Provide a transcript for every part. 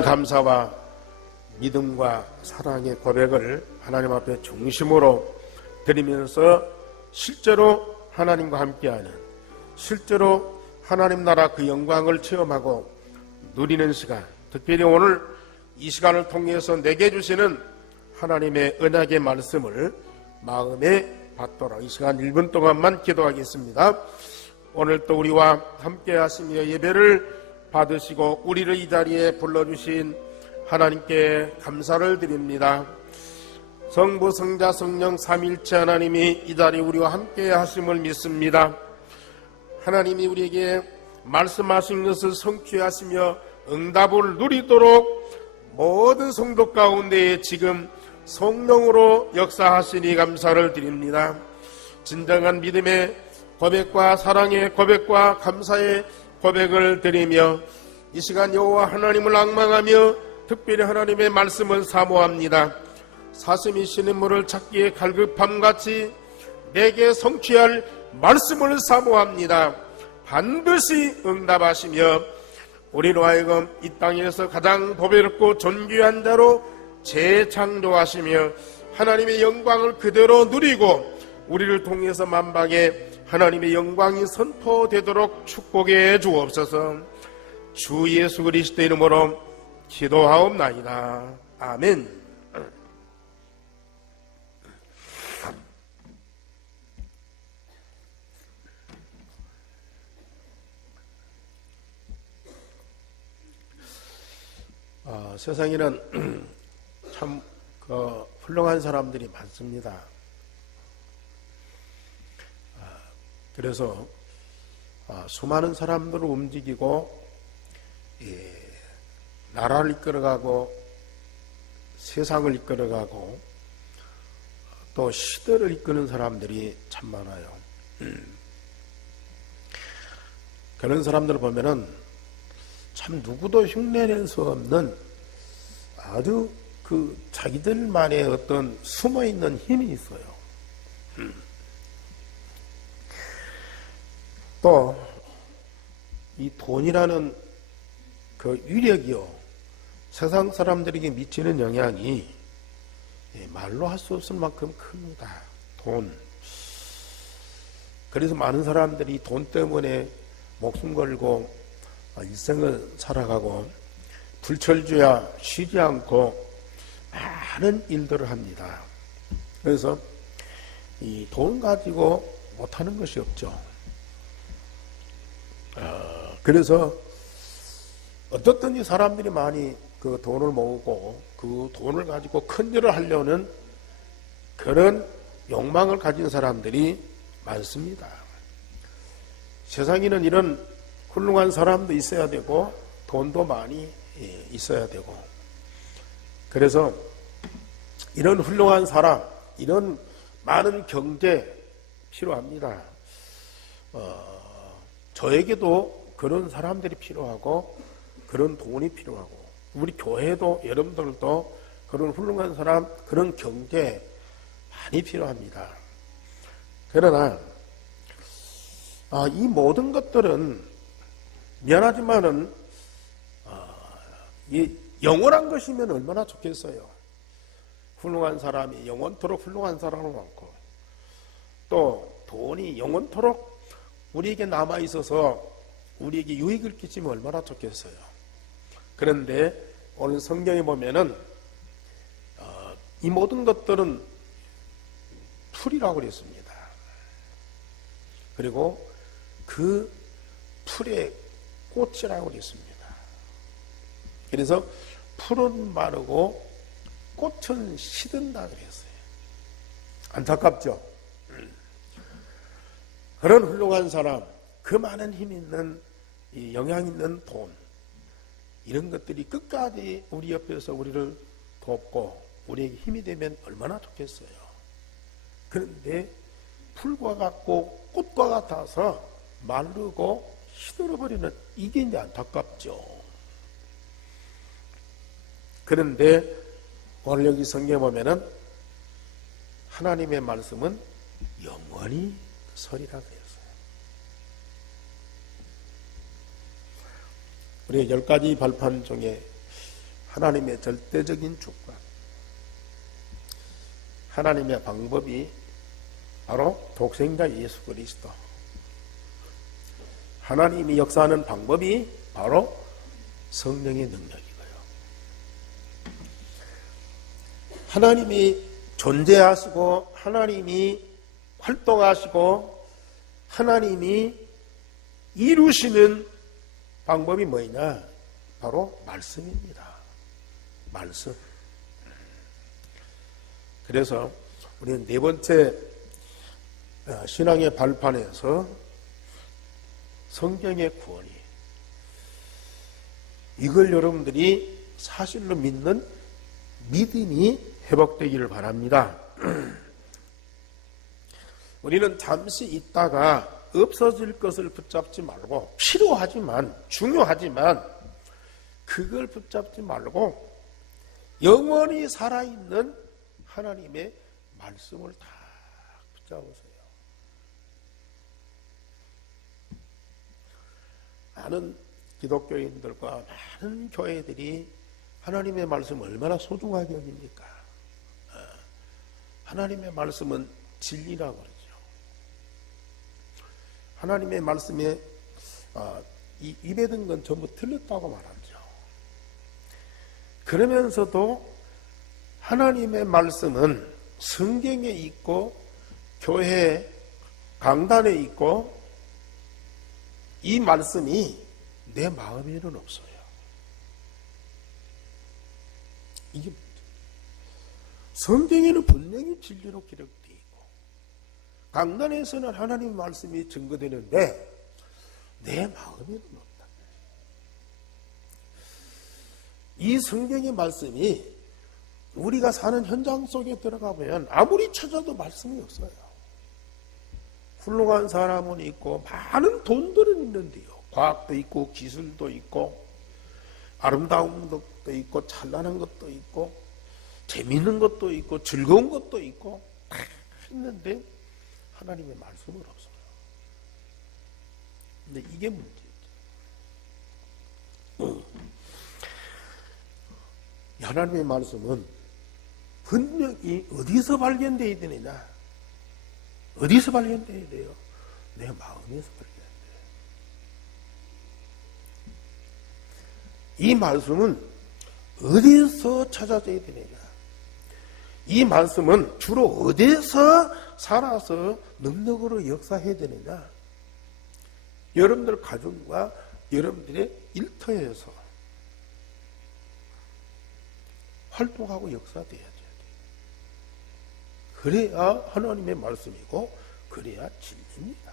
감사와 믿음과 사랑의 고백을 하나님 앞에 중심으로 드리면서 실제로 하나님과 함께하는, 실제로 하나님 나라 그 영광을 체험하고 누리는 시간, 특별히 오늘 이 시간을 통해서 내게 주시는 하나님의 언약의 말씀을 마음에 받도록 이 시간 1분 동안만 기도하겠습니다. 오늘 또 우리와 함께 하시며 예배를 받으시고 우리를 이 자리에 불러주신 하나님께 감사를 드립니다. 성부, 성자, 성령 삼위일체 하나님이 이 자리에 우리와 함께 하심을 믿습니다. 하나님이 우리에게 말씀하신 것을 성취하시며 응답을 누리도록 모든 성도 가운데 지금 성령으로 역사하시니 감사를 드립니다. 진정한 믿음의 고백과 사랑의 고백과 감사의 고백을 드리며 이 시간 여호와 하나님을 앙망하며 특별히 하나님의 말씀을 사모합니다. 사슴이 시냇물을 찾기에 갈급함같이 내게 성취할 말씀을 사모합니다. 반드시 응답하시며 우리로 하여금 이 땅에서 가장 보배롭고 존귀한 자로 재창조하시며 하나님의 영광을 그대로 누리고 우리를 통해서 만방에 하나님의 영광이 선포되도록 축복해 주옵소서. 주 예수 그리스도의 이름으로 기도하옵나이다. 아멘. 세상에는 참 훌륭한 사람들이 많습니다. 그래서 수많은 사람들을 움직이고 나라를 이끌어가고 세상을 이끌어가고 또 시대를 이끄는 사람들이 참 많아요. 그런 사람들을 보면은 참 누구도 흉내낼 수 없는 아주 자기들만의 어떤 숨어있는 힘이 있어요. 또 이 돈이라는 그 위력이요, 세상 사람들에게 미치는 영향이 말로 할 수 없을 만큼 큽니다. 돈. 그래서 많은 사람들이 돈 때문에 목숨 걸고 일생을 살아가고 불철주야 쉬지 않고 많은 일들을 합니다. 그래서 이 돈 가지고 못하는 것이 없죠. 그래서 어떻든지 사람들이 많이 그 돈을 모으고 그 돈을 가지고 큰 일을 하려는 그런 욕망을 가진 사람들이 많습니다. 세상에는 이런 훌륭한 사람도 있어야 되고 돈도 많이 있어야 되고, 그래서 이런 훌륭한 사람, 이런 많은 경제 필요합니다. 저에게도 그런 사람들이 필요하고 그런 돈이 필요하고 우리 교회도 여러분들도 그런 훌륭한 사람, 그런 경제 많이 필요합니다. 그러나 이 모든 것들은 미안하지만은 이 영원한 것이면 얼마나 좋겠어요. 훌륭한 사람이 영원토록 훌륭한 사람은 많고 또 돈이 영원토록 우리에게 남아있어서 우리에게 유익을 끼치면 얼마나 좋겠어요. 그런데 오늘 성경에 보면은 이 모든 것들은 풀이라고 그랬습니다. 그리고 그 풀의 꽃이라고 그랬습니다. 그래서 풀은 마르고 꽃은 시든다 그랬어요. 안타깝죠? 그런 훌륭한 사람, 그 많은 힘 있는, 영향 있는 돈, 이런 것들이 끝까지 우리 옆에서 우리를 돕고 우리에게 힘이 되면 얼마나 좋겠어요. 그런데 풀과 같고 꽃과 같아서 마르고 시들어버리는, 이게 이제 안타깝죠. 그런데 오늘 여기 성경에 보면은 하나님의 말씀은 영원히 서리라 그랬어요. 우리가 10가지 발판 중에 하나님의 절대적인 주권, 하나님의 방법이 바로 독생자 예수 그리스도, 하나님이 역사하는 방법이 바로 성령의 능력이고요. 하나님이 존재하시고 하나님이 활동하시고 하나님이 이루시는 방법이 뭐냐? 바로 말씀입니다. 말씀. 그래서 우리는 네 번째 신앙의 발판에서 성경의 구원이, 이걸 여러분들이 사실로 믿는 믿음이 회복되기를 바랍니다. 우리는 잠시 있다가 없어질 것을 붙잡지 말고, 필요하지만 중요하지만 그걸 붙잡지 말고 영원히 살아있는 하나님의 말씀을 다 붙잡으세요. 많은 기독교인들과 많은 교회들이 하나님의 말씀을 얼마나 소중하게 여깁니까? 하나님의 말씀은 진리라고 그러죠. 하나님의 말씀에 입에 든 건 전부 틀렸다고 말하죠. 그러면서도 하나님의 말씀은 성경에 있고 교회 강단에 있고, 이 말씀이 내 마음에는 없어요. 이게 성경에는 분명히 진리로 기록되어 있고 강단에서는 하나님의 말씀이 증거되는데 내 마음에는 없다. 이 성경의 말씀이 우리가 사는 현장 속에 들어가 보면 아무리 찾아도 말씀이 없어요. 훌륭한 사람은 있고 많은 돈들은 있는데요, 과학도 있고 기술도 있고 아름다운 것도 있고 찬란한 것도 있고 재미있는 것도 있고 즐거운 것도 있고 다 있는데 하나님의 말씀은 없어요. 근데 이게 문제죠. 하나님의 말씀은 분명히 어디서 발견되어야 되느냐? 어디서 발견되어야 돼요? 내 마음에서 발견돼요. 이 말씀은 어디서 찾아져야 되느냐? 이 말씀은 주로 어디서 살아서 능력으로 역사해야 되느냐? 여러분들 가정과 여러분들의 일터에서 활동하고 역사되어야 돼요. 그래야 하나님의 말씀이고 그래야 진리입니다.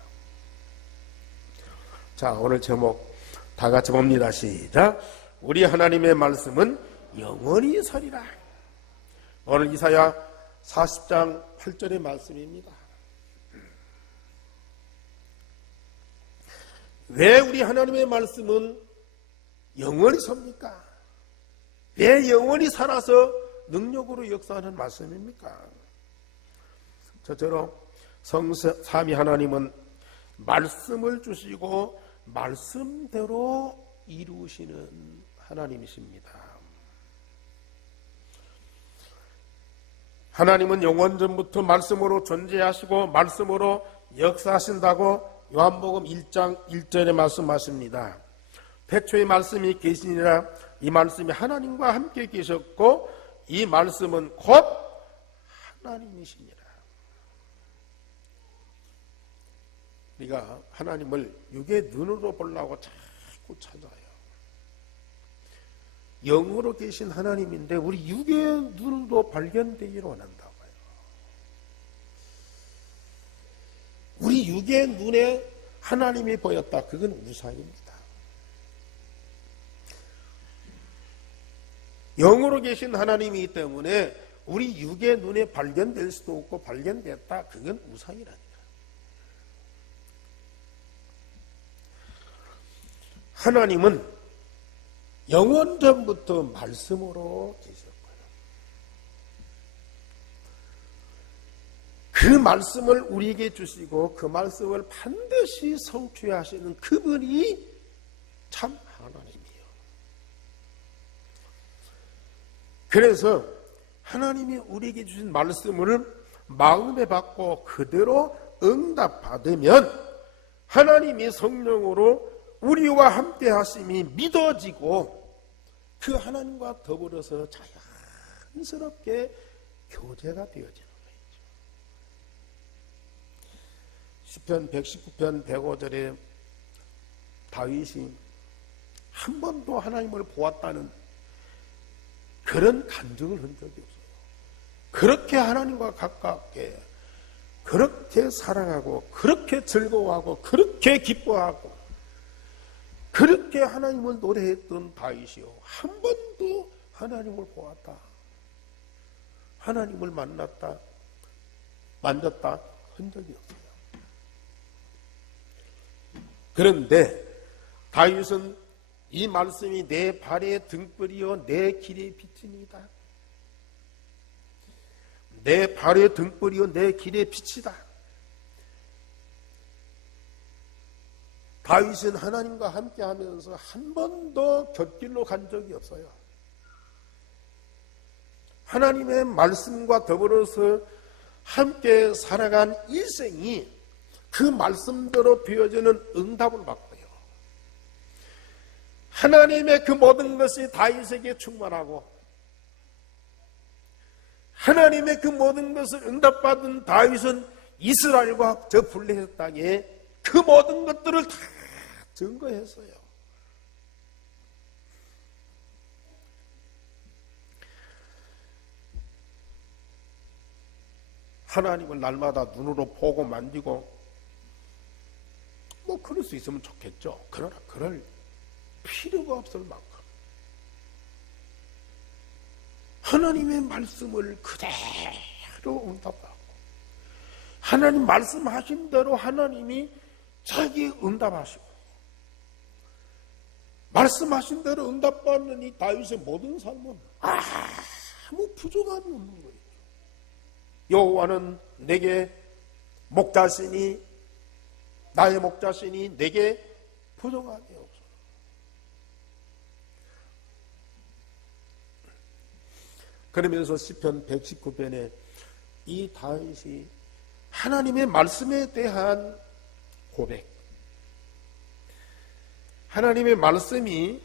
자, 오늘 제목 다 같이 봅니다. 시작. 우리 하나님의 말씀은 영원히 서리라. 오늘 이사야 40장 8절의 말씀입니다. 왜 우리 하나님의 말씀은 영원히 섭니까? 왜 영원히 살아서 능력으로 역사하는 말씀입니까? 저처럼 성삼위 하나님은 말씀을 주시고 말씀대로 이루시는 하나님이십니다. 하나님은 영원전부터 말씀으로 존재하시고 말씀으로 역사하신다고 요한복음 1장 1절에 말씀하십니다. 태초에 말씀이 계시니라. 이 말씀이 하나님과 함께 계셨고 이 말씀은 곧 하나님이시니라. 우리가 하나님을 육의 눈으로 보려고 자꾸 찾아요. 영으로 계신 하나님인데 우리 육의 눈으로 발견되기를 원한다고요. 우리 육의 눈에 하나님이 보였다. 그건 우상입니다. 영으로 계신 하나님이기 때문에 우리 육의 눈에 발견될 수도 없고 발견됐다. 그건 우상이라니까. 하나님은 영원전부터 말씀으로 계셨고요. 그 말씀을 우리에게 주시고 그 말씀을 반드시 성취하시는 그분이 참 하나님이에요. 그래서 하나님이 우리에게 주신 말씀을 마음에 받고 그대로 응답받으면 하나님이 성령으로 우리와 함께 하심이 믿어지고 그 하나님과 더불어서 자연스럽게 교제가 되어지는 거죠. 시편 119편 105절에 다윗이 한 번도 하나님을 보았다는 그런 간증을 한 적이 없어요. 그렇게 하나님과 가깝게, 그렇게 사랑하고, 그렇게 즐거워하고, 그렇게 기뻐하고, 그렇게 하나님을 노래했던 다윗이요, 한 번도 하나님을 보았다, 하나님을 만났다, 만졌다 한 적이 없어요. 그런데 다윗은 이 말씀이 내 발의 등불이요 내 길의 빛이니이다. 내 발의 등불이요 내 길의 빛이다. 다윗은 하나님과 함께 하면서 한 번도 곁길로 간 적이 없어요. 하나님의 말씀과 더불어서 함께 살아간 일생이 그 말씀대로 비워지는 응답을 받고요. 하나님의 그 모든 것이 다윗에게 충만하고 하나님의 그 모든 것을 응답받은 다윗은 이스라엘과 저 블레셋 땅에 그 모든 것들을 다 증거했어요. 하나님을 날마다 눈으로 보고 만지고 뭐 그럴 수 있으면 좋겠죠. 그러나 그럴 필요가 없을 만큼 하나님의 말씀을 그대로 응답하고 하나님 말씀하신 대로 하나님이 자기 응답하시고 말씀하신 대로 응답받는 이 다윗의 모든 삶은 아무 부족함이 없는 거예요. 여호와는 내게 목자시니 나의 목자시니 내게 부족함이 없어. 그러면서 시편 119편에 이 다윗이 하나님의 말씀에 대한 고백, 하나님의 말씀이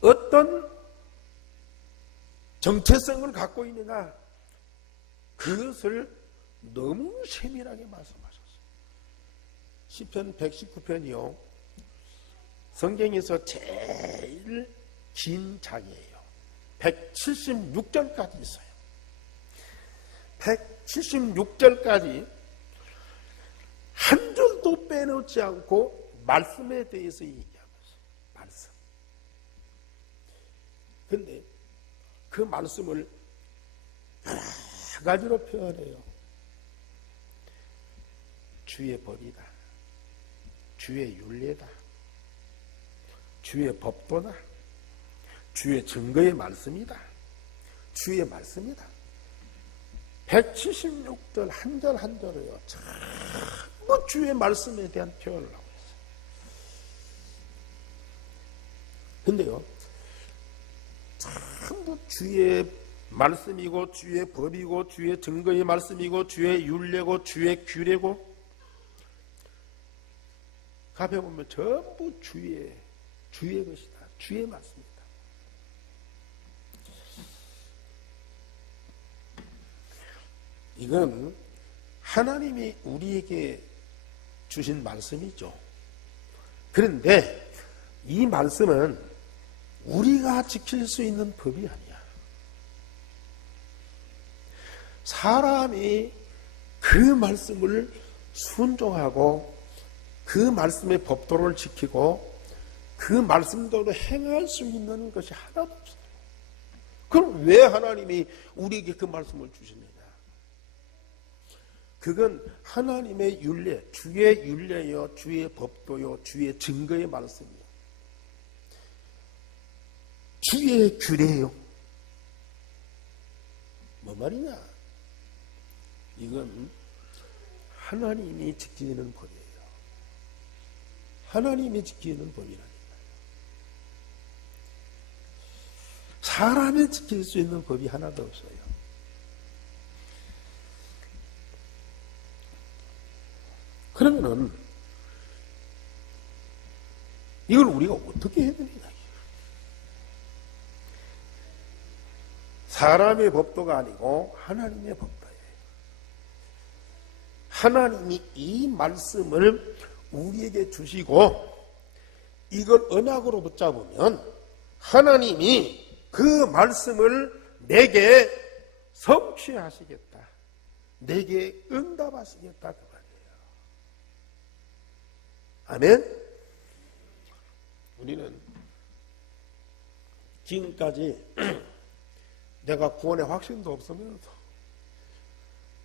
어떤 정체성을 갖고 있느냐, 그것을 너무 세밀하게 말씀하셨어요. 시편 119편이요 성경에서 제일 긴 장이에요. 176절까지 있어요. 176절까지 한 줄도 빼놓지 않고 말씀에 대해서 얘기하고 있어요. 말씀. 근데 그 말씀을 여러 가지로 표현해요. 주의 법이다, 주의 율례다, 주의 법도다, 주의 증거의 말씀이다, 주의 말씀이다. 176절 한 절 한 절을요 전부 주의 말씀에 대한 표현을 하고 있어요. 근데요 전부 주의 말씀이고 주의 법이고 주의 증거의 말씀이고 주의 율례고 주의 규례고 가벼보면 전부 주의 것이다. 주의 말씀이다. 이건 하나님이 우리에게 주신 말씀이죠. 그런데 이 말씀은 우리가 지킬 수 있는 법이 아니야. 사람이 그 말씀을 순종하고 그 말씀의 법도를 지키고 그 말씀대로 행할 수 있는 것이 하나도 없어요. 그럼 왜 하나님이 우리에게 그 말씀을 주시느냐? 그건 하나님의 율례, 주의 율례요, 주의 법도요, 주의 증거의 말씀이요, 주의 규례요. 뭐 말이냐? 이건 하나님이 지키는 법이에요. 하나님이 지키는 법이라니까. 사람이 지킬 수 있는 법이 하나도 없어요. 그러면은 이걸 우리가 어떻게 해야 되느냐. 사람의 법도가 아니고 하나님의 법도예요. 하나님이 이 말씀을 우리에게 주시고 이걸 언약으로 붙잡으면 하나님이 그 말씀을 내게 성취하시겠다. 내게 응답하시겠다. 그 말이에요. 아멘? 우리는 지금까지 내가 구원의 확신도 없으면서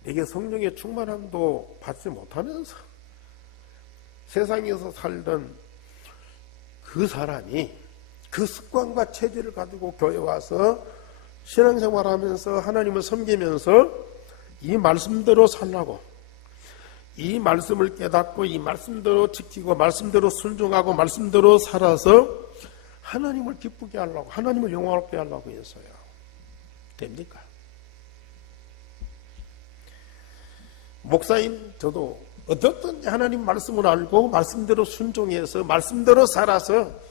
내게 성령의 충만함도 받지 못하면서 세상에서 살던 그 사람이 그 습관과 체질을 가지고 교회 와서 신앙생활하면서 하나님을 섬기면서 이 말씀대로 살라고, 이 말씀을 깨닫고 이 말씀대로 지키고 말씀대로 순종하고 말씀대로 살아서 하나님을 기쁘게 하려고, 하나님을 영광롭게 하려고 해서요. 됩니까? 목사인 저도 어떻든 하나님 말씀을 알고 말씀대로 순종해서 말씀대로 살아서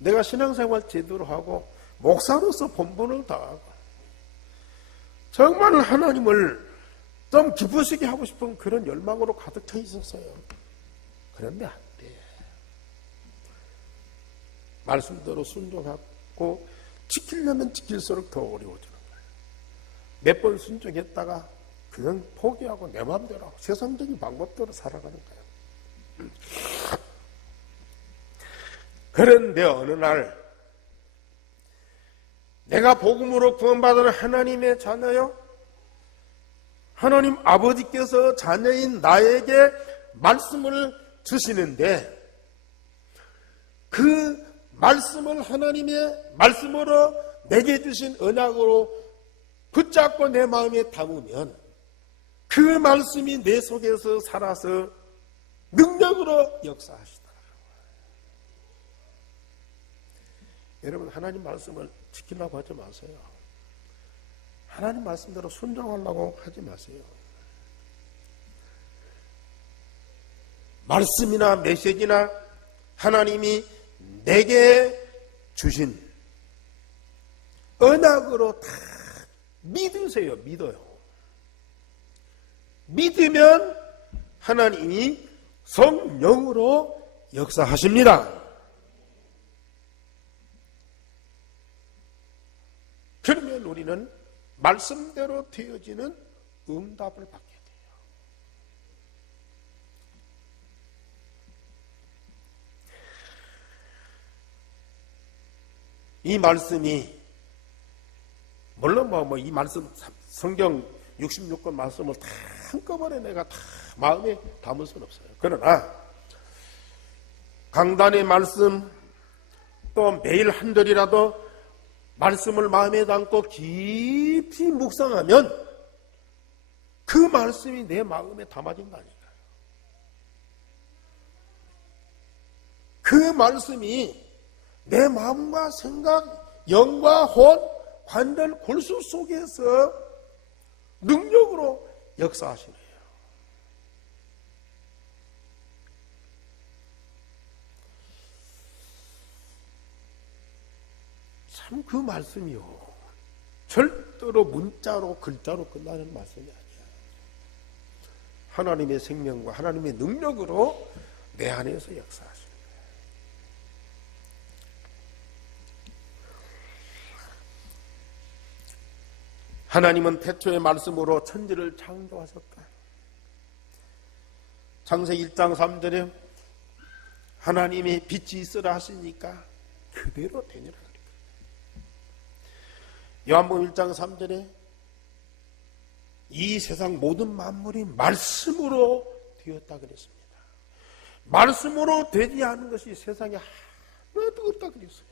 내가 신앙생활 제대로 하고 목사로서 본분을 다하고 정말 하나님을 좀 기쁘시게 하고 싶은 그런 열망으로 가득 차 있었어요. 그런데 안 돼. 말씀대로 순종하고 지키려면 지킬수록 더 어려워지는 거예요. 몇 번 순종했다가 그냥 포기하고 내 마음대로 세상적인 방법대로 살아가는 거예요. 그런데 어느 날 내가 복음으로 구원받은 하나님의 자녀요, 하나님 아버지께서 자녀인 나에게 말씀을 주시는데 그 말씀을 하나님의 말씀으로 내게 주신 언약으로 붙잡고 내 마음에 담으면 그 말씀이 내 속에서 살아서 능력으로 역사하시더라고요. 여러분, 하나님 말씀을 지키려고 하지 마세요. 하나님 말씀대로 순종하려고 하지 마세요. 말씀이나 메시지나 하나님이 내게 주신 언약으로 다 믿으세요. 믿어요. 믿으면 하나님이 성령으로 역사하십니다. 그러면 우리는 말씀대로 되어지는 응답을 받게 돼요. 이 말씀이 물론 이 말씀 성경 66권 말씀을 다 한꺼번에 내가 다 마음에 담을 수는 없어요. 그러나 강단의 말씀 또 매일 한 절이라도 말씀을 마음에 담고 깊이 묵상하면 그 말씀이 내 마음에 담아진다니까요. 그 말씀이 내 마음과 생각, 영과 혼, 관절, 골수 속에서 능력으로 역사하시네요. 참 그 말씀이요, 절대로 문자로 글자로 끝나는 말씀이 아니야. 하나님의 생명과 하나님의 능력으로 내 안에서 역사하시는 거예요. 하나님은 태초의 말씀으로 천지를 창조하셨다. 창세기 1장 3절에 하나님이 빛이 있으라 하시니까 그대로 되니라. 요한복음 1장 3절에 이 세상 모든 만물이 말씀으로 되었다 그랬습니다. 말씀으로 되지 않은 것이 세상에 하나도 없다 그랬어요.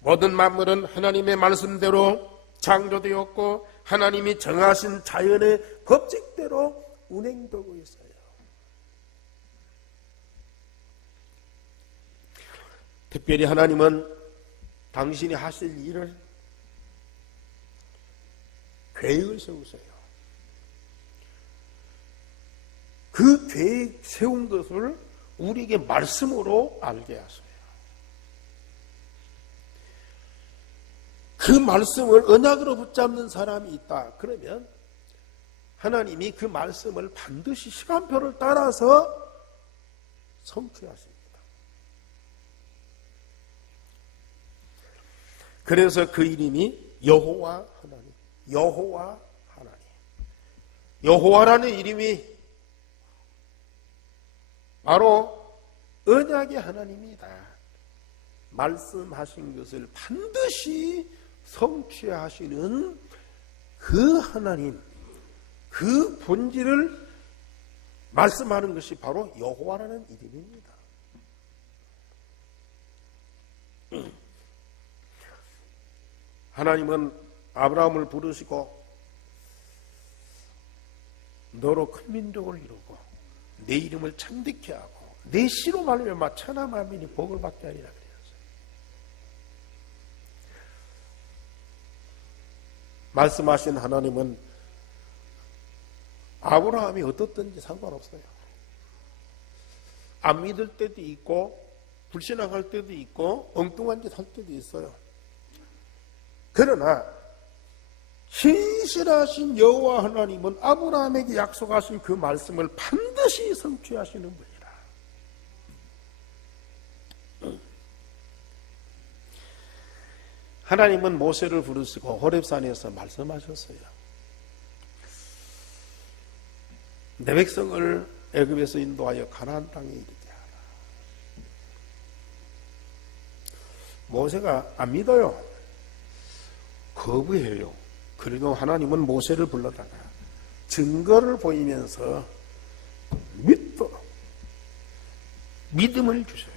모든 만물은 하나님의 말씀대로 창조되었고 하나님이 정하신 자연의 법칙대로 운행되고 있어요. 특별히 하나님은 당신이 하실 일을 계획을 세우세요. 그 계획 세운 것을 우리에게 말씀으로 알게 하세요. 그 말씀을 언약으로 붙잡는 사람이 있다. 그러면 하나님이 그 말씀을 반드시 시간표를 따라서 성취하십니다. 그래서 그 이름이 여호와 하나님, 여호와 하나님. 여호와라는 이름이 바로 언약의 하나님이다. 말씀하신 것을 반드시 성취하시는 그 하나님, 그 본질을 말씀하는 것이 바로 여호와라는 이름입니다. 하나님은 아브라함을 부르시고 너로 큰 민족을 이루고 내 이름을 창대케 하고 내 씨로 말미암아 천하 만민이 복을 받게 하리라 그랬어요. 말씀하신 하나님은 아브라함이 어떻든지 상관없어요. 안 믿을 때도 있고 불신앙할 때도 있고 엉뚱한 짓 할 때도 있어요. 그러나 신실하신 여호와 하나님은 아브라함에게 약속하신 그 말씀을 반드시 성취하시는 분이라. 하나님은 모세를 부르시고 호렙산에서 말씀하셨어요. 내 백성을 애굽에서 인도하여 가나안 땅에 이르게 하라. 모세가 안 믿어요. 거부해요. 그리고 하나님은 모세를 불러다가 증거를 보이면서 믿음을 주셔요.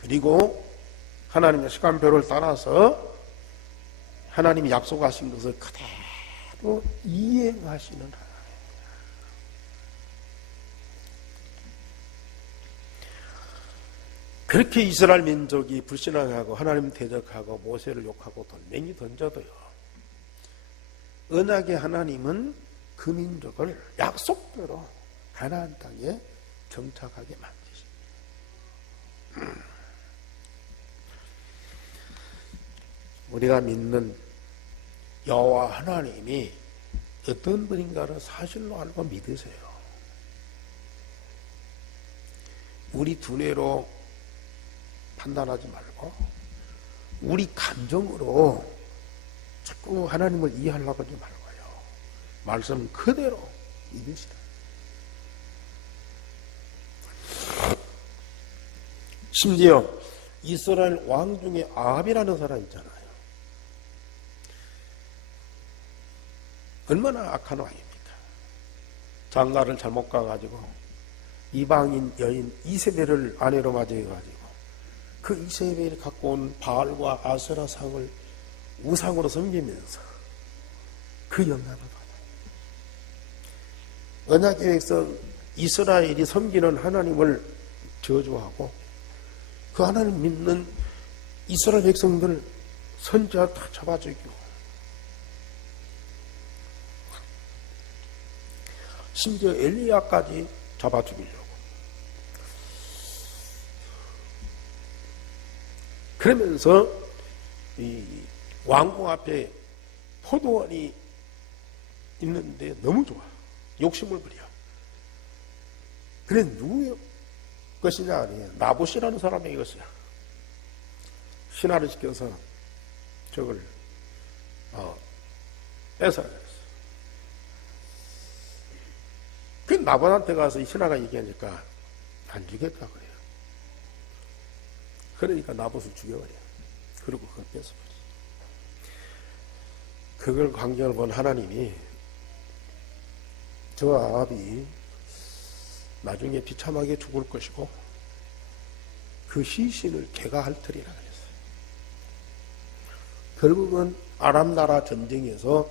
그리고 하나님의 시간표를 따라서 하나님이 약속하신 것을 그대로 이행하시는 하나님. 그렇게 이스라엘 민족이 불신앙하고 하나님 대적하고 모세를 욕하고 돌멩이 던져도요, 언약의 하나님은 그 민족을 약속대로 가나안 땅에 정착하게 만드십니다. 우리가 믿는 여호와 하나님이 어떤 분인가를 사실로 알고 믿으세요. 우리 두뇌로 판단하지 말고 우리 감정으로 자꾸 하나님을 이해하려고 하지 말고요. 말씀 그대로 믿으시라. 심지어 이스라엘 왕 중에 아합이라는 사람 있잖아요. 얼마나 악한 왕입니까? 장가를 잘못 가가지고 이방인 여인 이세벨을 아내로 맞이해가지고 그 이세벨이 갖고 온 바알과 아세라 상을 우상으로 섬기면서 그 영향을 받아요. 언약의 백성 이스라엘이 섬기는 하나님을 저주하고 그 하나님 믿는 이스라엘 백성들 선지자 다 잡아 죽이고 심지어 엘리야까지 잡아 죽이려고. 그러면서 이 왕궁 앞에 포도원이 있는데 너무 좋아. 욕심을 부려. 그래 누구의 것이냐 아니에요. 나봇이라는 사람의 것이야. 신하를 시켜서 저걸 뺏어야 됐어. 그 나봇한테 가서 이 신하가 얘기하니까 안 주겠다 그래요. 그러니까 나봇을 죽여버려요. 그리고 그걸 뺏어버려요. 그걸 광경을 본 하나님이 저 아합이 나중에 비참하게 죽을 것이고 그 시신을 제가 핥으리라 그랬어요. 결국은 아람 나라 전쟁에서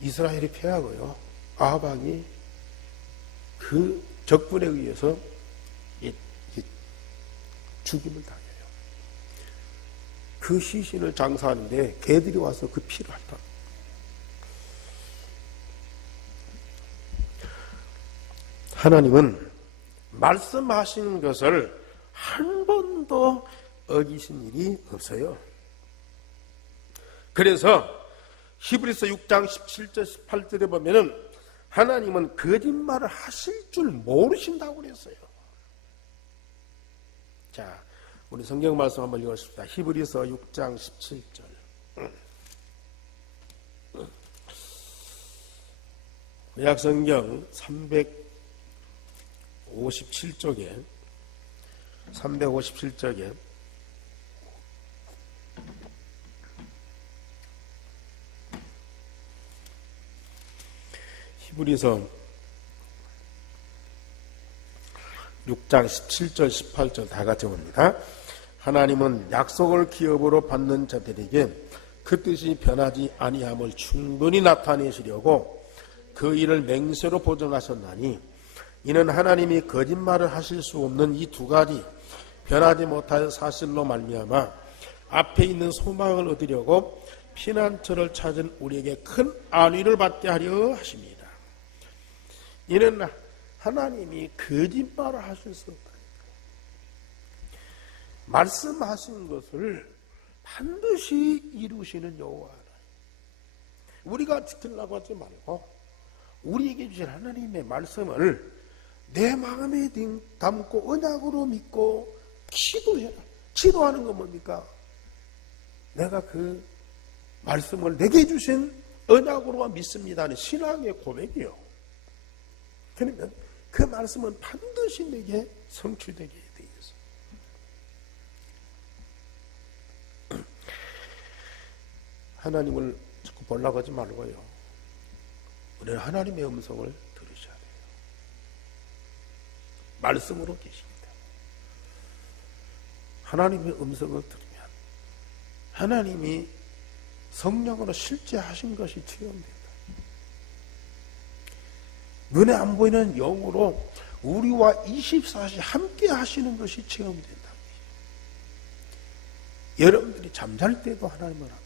이스라엘이 패하고요. 아합 왕이 그 적군에 의해서 죽임을 당해요. 그 시신을 장사하는데 개들이 와서 그 피를 핥아. 하나님은 말씀하신 것을 한 번도 어기신 일이 없어요. 그래서 히브리서 6장 17절 18절에 보면은 하나님은 거짓말을 하실 줄 모르신다고 그랬어요. 자, 우리 성경 말씀 한번 읽어봅시다. 히브리서 6장 17절. 구약성경 357쪽에 히브리서 6장 17절 18절 다 같이 봅니다. 하나님은 약속을 기업으로 받는 자들에게 그 뜻이 변하지 아니함을 충분히 나타내시려고 그 일을 맹세로 보증하셨나니 이는 하나님이 거짓말을 하실 수 없는 이 두 가지 변하지 못할 사실로 말미암아 앞에 있는 소망을 얻으려고 피난처를 찾은 우리에게 큰 안위를 받게 하려 하십니다. 이는 하나님이 거짓말을 하실 수 없다. 말씀하신 것을 반드시 이루시는 여호와 하나님. 우리가 지키려고 하지 말고 우리에게 주신 하나님의 말씀을 내 마음에 담고 언약으로 믿고 기도해라. 기도하는 건 뭡니까? 내가 그 말씀을 내게 주신 언약으로 믿습니다는 신앙의 고백이요. 그러면 그 말씀은 반드시 내게 성취되게 되어 있어요. 하나님을 자꾸 보려고 하지 말고요. 우리는 하나님의 음성을 들으셔야 돼요. 말씀으로 계십니다. 하나님의 음성을 들으면 하나님이 성령으로 실제 하신 것이 체험된다. 눈에 안 보이는 영으로 우리와 24시 함께 하시는 것이 체험된다. 여러분들이 잠잘 때도 하나님을 함께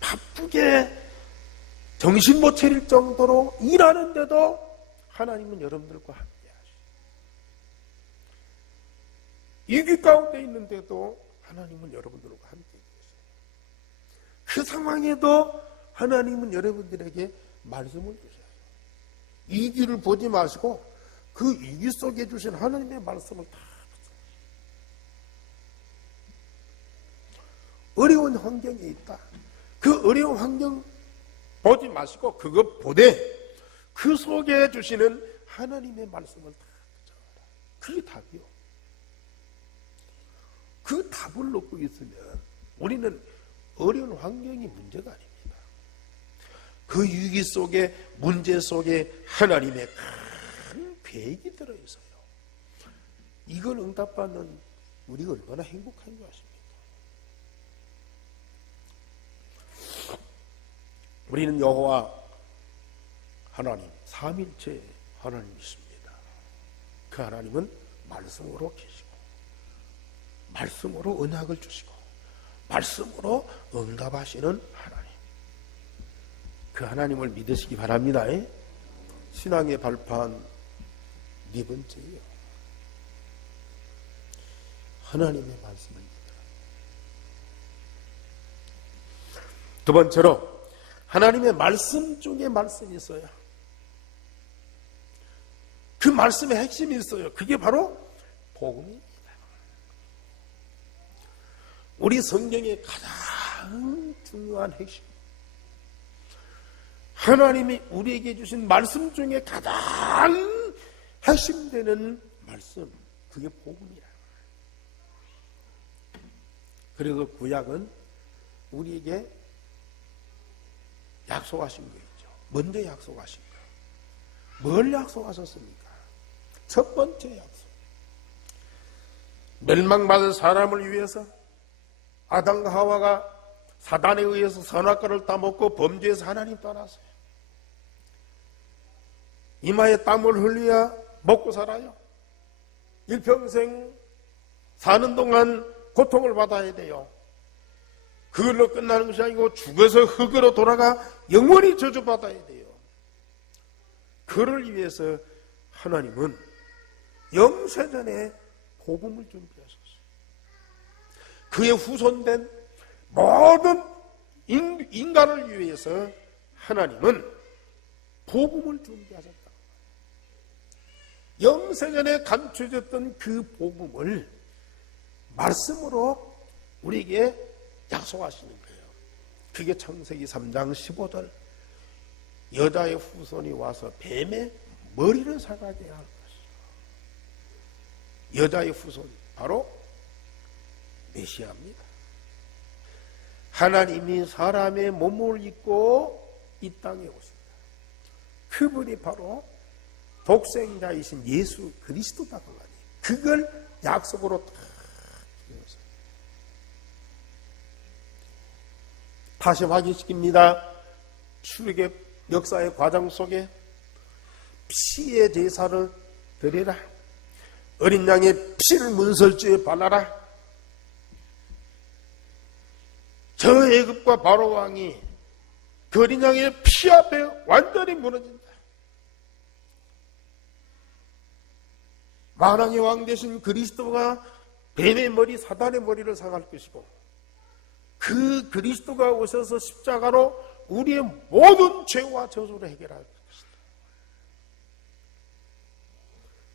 바쁘게 정신 못 차릴 정도로 일하는데도 하나님은 여러분들과 함께 하시고 위기 가운데 있는데도 하나님은 여러분들과 함께 계세요. 그 상황에도 하나님은 여러분들에게 말씀을 주셔요. 위기를 보지 마시고 그 위기 속에 주신 하나님의 말씀을 다 어려운 환경에 있다. 그 어려운 환경 보지 마시고 그거 보되 그 속에 주시는 하나님의 말씀을 다 붙잡아라. 그게 답이요. 그 답을 놓고 있으면 우리는 어려운 환경이 문제가 아닙니다. 그 위기 속에 문제 속에 하나님의 큰 계획이 들어있어요. 이걸 응답받는 우리가 얼마나 행복한 거 아십니까? 우리는 여호와 하나님 삼일체 하나님이십니다. 그 하나님은 말씀으로 계시고 말씀으로 언약을 주시고 말씀으로 응답하시는 하나님. 그 하나님을 믿으시기 바랍니다. 신앙의 발판 네 번째예요. 하나님의 말씀을 믿어라. 두 번째로 하나님의 말씀 중에 말씀이 있어요. 그 말씀의 핵심이 있어요. 그게 바로 복음입니다. 우리 성경의 가장 중요한 핵심. 하나님이 우리에게 주신 말씀 중에 가장 핵심되는 말씀, 그게 복음이라. 그래서 구약은 우리에게 약속하신 거 있죠. 먼저 약속하신 거. 뭘 약속하셨습니까? 첫 번째 약속. 멸망받은 사람을 위해서 아담과 하와가 사단에 의해서 선악과를 따먹고 범죄해서 하나님 떠났어요. 이마에 땀을 흘려야 먹고 살아요. 일평생 사는 동안 고통을 받아야 돼요. 그걸로 끝나는 것이 아니고 죽어서 흙으로 돌아가 영원히 저주받아야 돼요. 그를 위해서 하나님은 영세전에 복음을 준비하셨어요. 그의 후손된 모든 인간을 위해서 하나님은 복음을 준비하셨다. 영세전에 감춰졌던 그 복음을 말씀으로 우리에게 약속하시는 거예요. 그게 창세기 3장 15절 여자의 후손이 와서 뱀의 머리를 사가게 할 것이다. 여자의 후손 바로 메시아입니다. 하나님이 사람의 몸을 입고 이 땅에 오십니다. 그분이 바로 독생자이신 예수 그리스도다 그 말이에요. 그걸 약속으로 다 이루었어요. 다시 확인시킵니다. 출애굽 역사의 과정 속에 피의 제사를 드리라. 어린 양의 피를 문설주에 발라라. 저 애굽과 바로 왕이 그 어린 양의 피 앞에 완전히 무너진다. 만왕의 왕 되신 그리스도가 뱀의 머리, 사단의 머리를 상할 것이고 그 그리스도가 오셔서 십자가로 우리의 모든 죄와 저주를 해결할 것이다.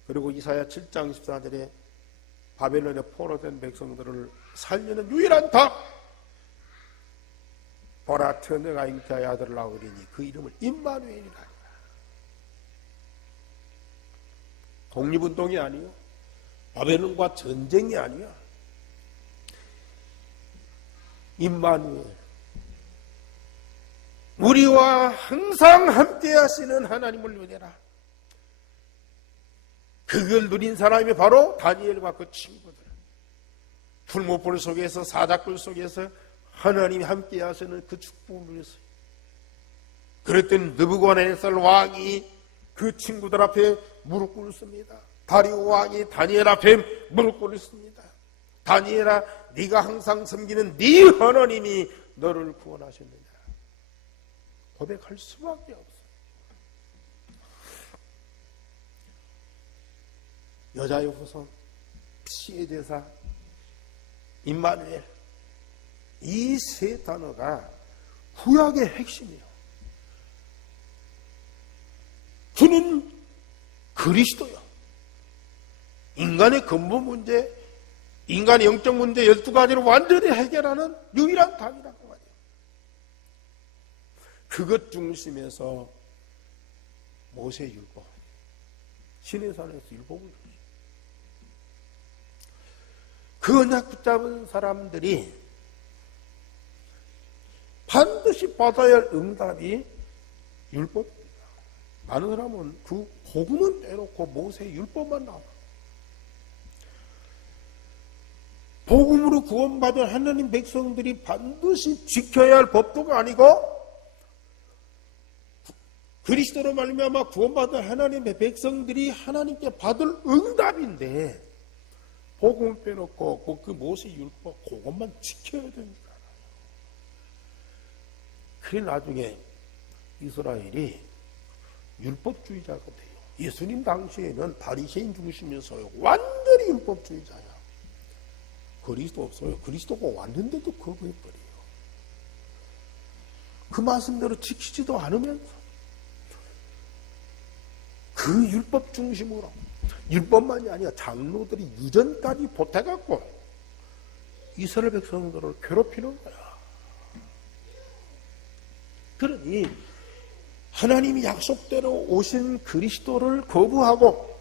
그리고 이사야 7장 14절에 바벨론에 포로된 백성들을 살리는 유일한 답, 보라 처녀가 잉태하여 아들을 낳으리니 그 이름을 임마누엘이라. 독립운동이 아니요, 바벨론과 전쟁이 아니요, 임마누엘, 우리와 항상 함께 하시는 하나님을 누려라. 그걸 누린 사람이 바로 다니엘과 그 친구들. 풀무불 속에서, 사자굴 속에서 하나님이 함께 하시는 그 축복을 누렸어요. 그랬더니 느부갓네살 왕이 그 친구들 앞에 무릎 꿇습니다. 다리오 왕이 다니엘 앞에 무릎 꿇습니다. 다니엘아, 네가 항상 섬기는 네 하나님이 너를 구원하셨느냐. 고백할 수밖에 없어요. 여자의 후손, 피의 제사, 임마누엘, 이 세 단어가 구약의 핵심이에요. 주는 그리스도요. 인간의 근본 문제, 인간의 영적 문제 12가지를 완전히 해결하는 유일한 답이라고 말이에요. 그것 중심에서 모세율법, 시내산에서 율법을 줬어요. 그 언약 붙잡은 사람들이 반드시 받아야 할 응답이 율법입니다. 많은 사람은 그 복음은 빼놓고 모세 율법만 나와. 복음으로 구원받은 하나님 백성들이 반드시 지켜야 할 법도가 아니고 그리스도로 말미암아 구원받은 하나님의 백성들이 하나님께 받을 응답인데 복음을 빼놓고 그 모세 율법 그것만 지켜야 됩니다. 그래 나중에 이스라엘이 율법주의자가 돼요. 예수님 당시에는 바리새인 중심이었어요. 완전히 율법주의자야. 그리스도 없어요. 그리스도가 왔는데도 거부해버려요. 그 말씀대로 지키지도 않으면서 그 율법 중심으로, 율법만이 아니라 장로들이 유전까지 보태갖고 이스라엘 백성들을 괴롭히는 거야. 그러니 하나님이 약속대로 오신 그리스도를 거부하고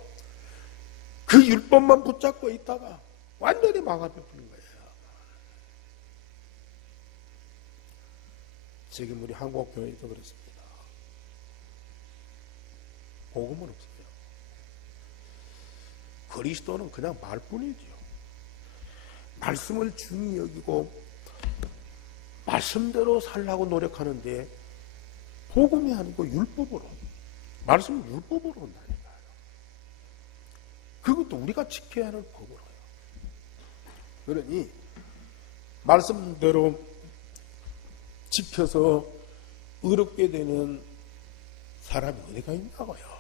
그 율법만 붙잡고 있다가 완전히 망가져버린 거예요. 지금 우리 한국 교회도 그렇습니다. 복음은 없어요. 그리스도는 그냥 말뿐이지요. 말씀을 중히 여기고 말씀대로 살라고 노력하는데 복음이 아니고 율법으로, 말씀은 율법으로 온다니까요. 그것도 우리가 지켜야 하는 법으로요. 그러니 말씀대로 지켜서 의롭게 되는 사람이 어디가 있냐고요.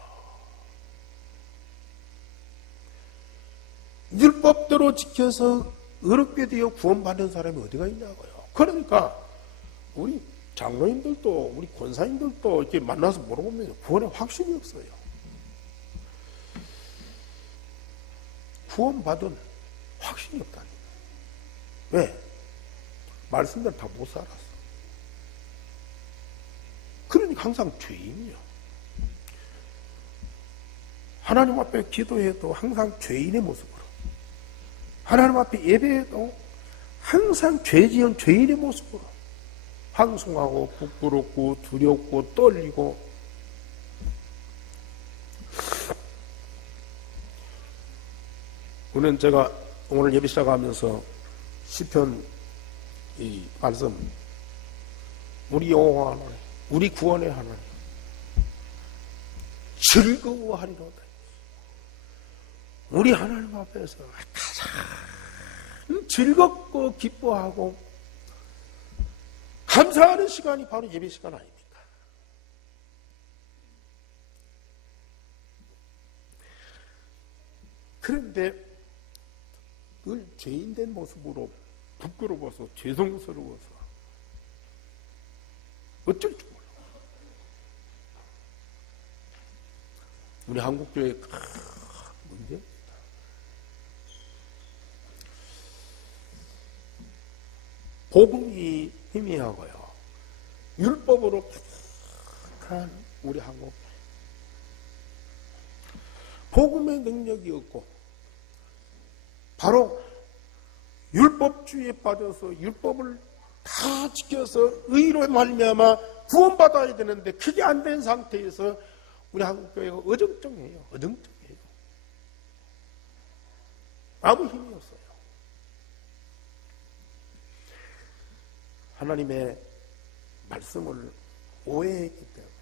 율법대로 지켜서 의롭게 되어 구원받는 사람이 어디가 있냐고요. 그러니까 우리 장로님들도 우리 권사님들도 이렇게 만나서 물어보면 구원에 확신이 없어요. 구원받은 확신이 없다니. 왜? 말씀대로 다 못 살았어. 그러니까 항상 죄인이요. 하나님 앞에 기도해도 항상 죄인의 모습으로, 하나님 앞에 예배해도 항상 죄 지은 죄인의 모습으로 황송하고 부끄럽고 두렵고 떨리고. 오늘 제가 오늘 예배 시작하면서 시편 이 말씀, 우리 여호와 하나님, 우리 구원의 하나님 즐거워하리로다. 우리 하나님 앞에서 가장 즐겁고 기뻐하고 감사하는 시간이 바로 예배 시간 아닙니까? 그런데 늘 죄인된 모습으로 부끄러워서 죄송스러워서 어쩔 줄 몰라. 우리 한국교회의 큰 문제입니다. 복음이 희미하고요, 율법으로 가득한 우리 한국, 복음의 능력이 없고 바로 율법주의에 빠져서 율법을 다 지켜서 의로 말미암아 구원받아야 되는데 그게 안 된 상태에서 우리 한국교회가 어정쩡해요. 어정쩡해요. 아무 힘이 없어요. 하나님의 말씀을 오해했기 때문에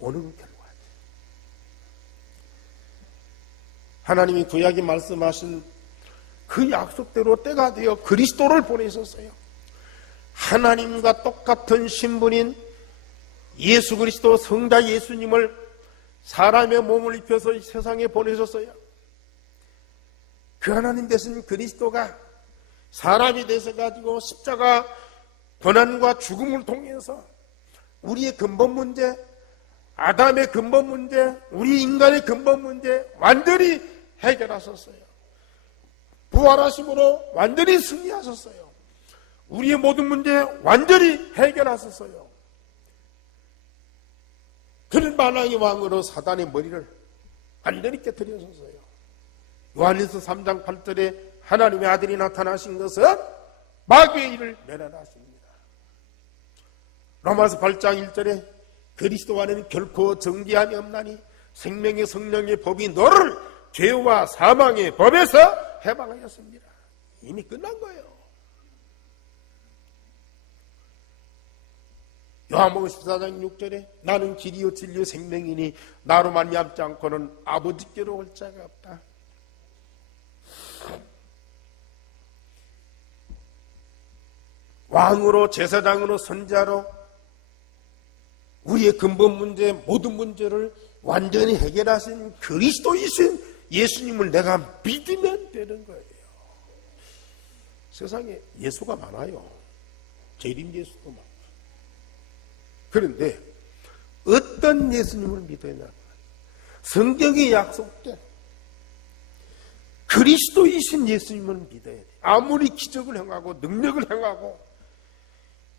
오는 결과죠. 하나님이 구약에 말씀하신 그 약속대로 때가 되어 그리스도를 보내셨어요. 하나님과 똑같은 신분인 예수 그리스도 성자 예수님을 사람의 몸을 입혀서 세상에 보내셨어요. 그 하나님 되신 그리스도가 사람이 되셔가지고 십자가 고난과 죽음을 통해서 우리의 근본 문제, 아담의 근본 문제, 우리 인간의 근본 문제 완전히 해결하셨어요. 부활하심으로 완전히 승리하셨어요. 우리의 모든 문제 완전히 해결하셨어요. 그는 만왕의 왕으로 사단의 머리를 완전히 깨뜨리셨어요. 요한일서 3장 8절에 하나님의 아들이 나타나신 것은 마귀의 일을 멸하십니다. 로마서 8장 1절에 그리스도 안에는 결코 정죄함이 없나니 생명의 성령의 법이 너를 죄와 사망의 법에서 해방하였습니다. 이미 끝난 거예요. 요한복음 14장 6절에 나는 길이요 진리요 생명이니 나로 말미암지 않고는 아버지께로 올 자가 없다. 왕으로 제사장으로 선지자로 우리의 근본 문제, 모든 문제를 완전히 해결하신 그리스도이신 예수님을 내가 믿으면 되는 거예요. 세상에 예수가 많아요. 재림 예수도 많고. 그런데 어떤 예수님을 믿어야 성경에 약속된 그리스도이신 예수님을 믿어야 돼. 아무리 기적을 행하고 능력을 행하고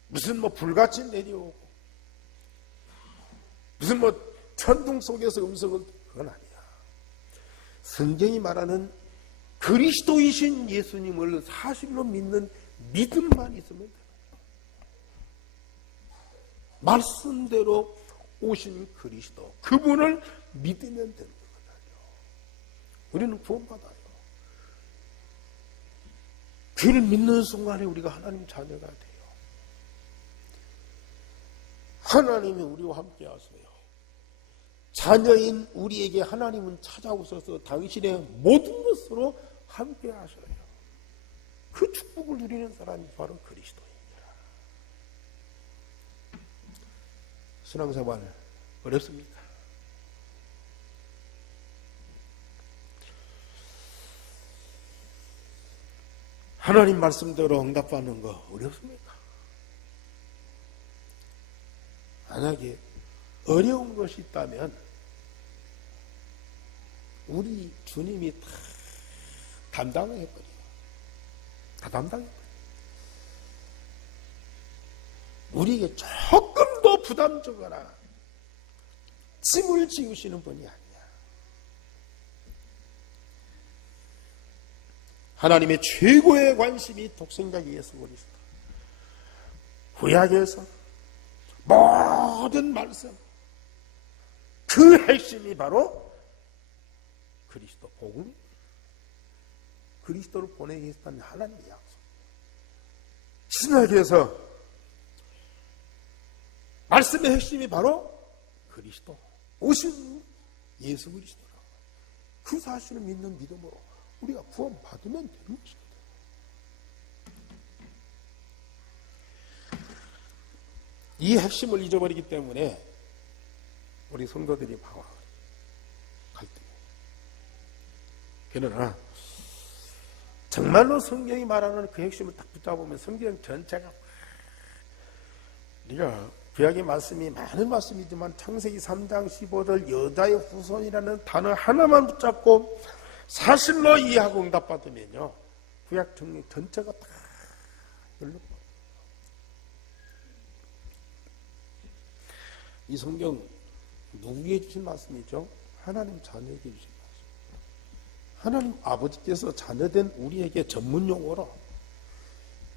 무슨 불같이 내려오고 무슨 천둥 속에서 음성을, 그건 아니야. 성경이 말하는 그리스도이신 예수님을 사실로 믿는 믿음만 있으면 돼. 말씀대로 오신 그리스도, 그분을 믿으면 되는 거거든요. 우리는 구원받아요. 그를 믿는 순간에 우리가 하나님 자녀가 돼요. 하나님이 우리와 함께 하세요. 자녀인 우리에게 하나님은 찾아오셔서 당신의 모든 것으로 함께 하셔요. 그 축복을 누리는 사람이 바로 그리스도입니다. 신앙생활 어렵습니까? 하나님 말씀대로 응답받는 거 어렵습니까? 만약에 어려운 것이 있다면 우리 주님이 다 담당해버려요. 다 담당해버려요. 우리에게 조금 더 부담 주거나 짐을 지우시는 분이 아니야. 하나님의 최고의 관심이 독생자 예수 그리스도. 구약에서 모든 말씀, 그 핵심이 바로 그리스도 복음, 그리스도를 보내겠다는 하나님의 약속. 신약에서 말씀의 핵심이 바로 그리스도, 오신 예수 그리스도라. 그 사실을 믿는 믿음으로 우리가 구원받으면 되는 것입니다. 이 핵심을 잊어버리기 때문에 우리 성도들이 방황을 갈등해요. 그러나 정말로 성경이 말하는 그 핵심을 딱 붙잡으면 성경 전체가, 우리가 구약의 말씀이 많은 말씀이지만 창세기 3장 15절 여자의 후손이라는 단어 하나만 붙잡고 사실로 이해하고 응답받으면요, 구약 성경 전체가 다 열려버려요. 이 성경 누구에게 주신 말씀이죠? 하나님 자녀에게 주신 말씀. 하나님 아버지께서 자녀된 우리에게 전문 용어로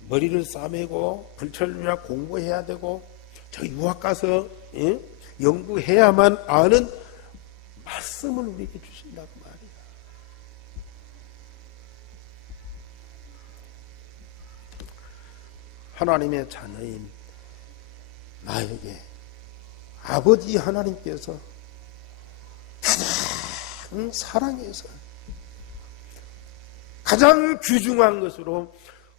머리를 싸매고 불철주야 공부해야 되고 저 유학 가서 연구해야만 아는 말씀을 우리에게 주신다고 말이야. 하나님의 자녀인 나에게 아버지 하나님께서 가장 사랑해서 가장 귀중한 것으로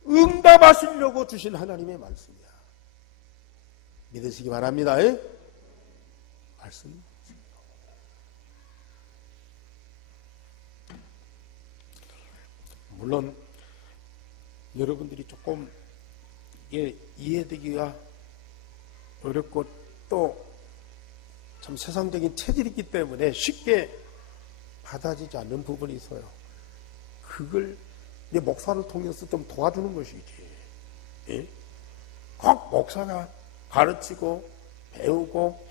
응답하시려고 주신 하나님의 말씀이야. 믿으시기 바랍니다. 말씀. 물론 여러분들이 조금 이해되기가 어렵고 또 참 세상적인 체질이 있기 때문에 쉽게 받아지지 않는 부분이 있어요. 그걸 내 목사를 통해서 좀 도와주는 것이지. 예? 꼭 목사가 가르치고 배우고